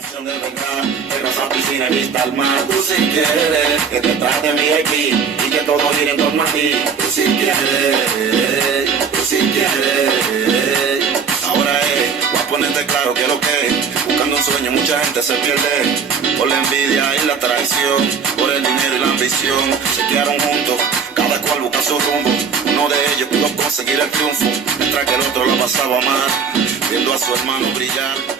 canción de verdad, terraza, piscina y vista al mar. Tú si quieres que te trate mi aquí y que todo gire en torno a ti. Tú si quieres, tú si quieres. Ahora voy a ponerte claro que lo que es. Buscando un sueño mucha gente se pierde por la envidia y la traición, por el dinero y la ambición. Se quedaron juntos, cada cual busca su rumbo. Uno de ellos pudo conseguir el triunfo, mientras que el otro la pasaba mal, viendo a su hermano brillar.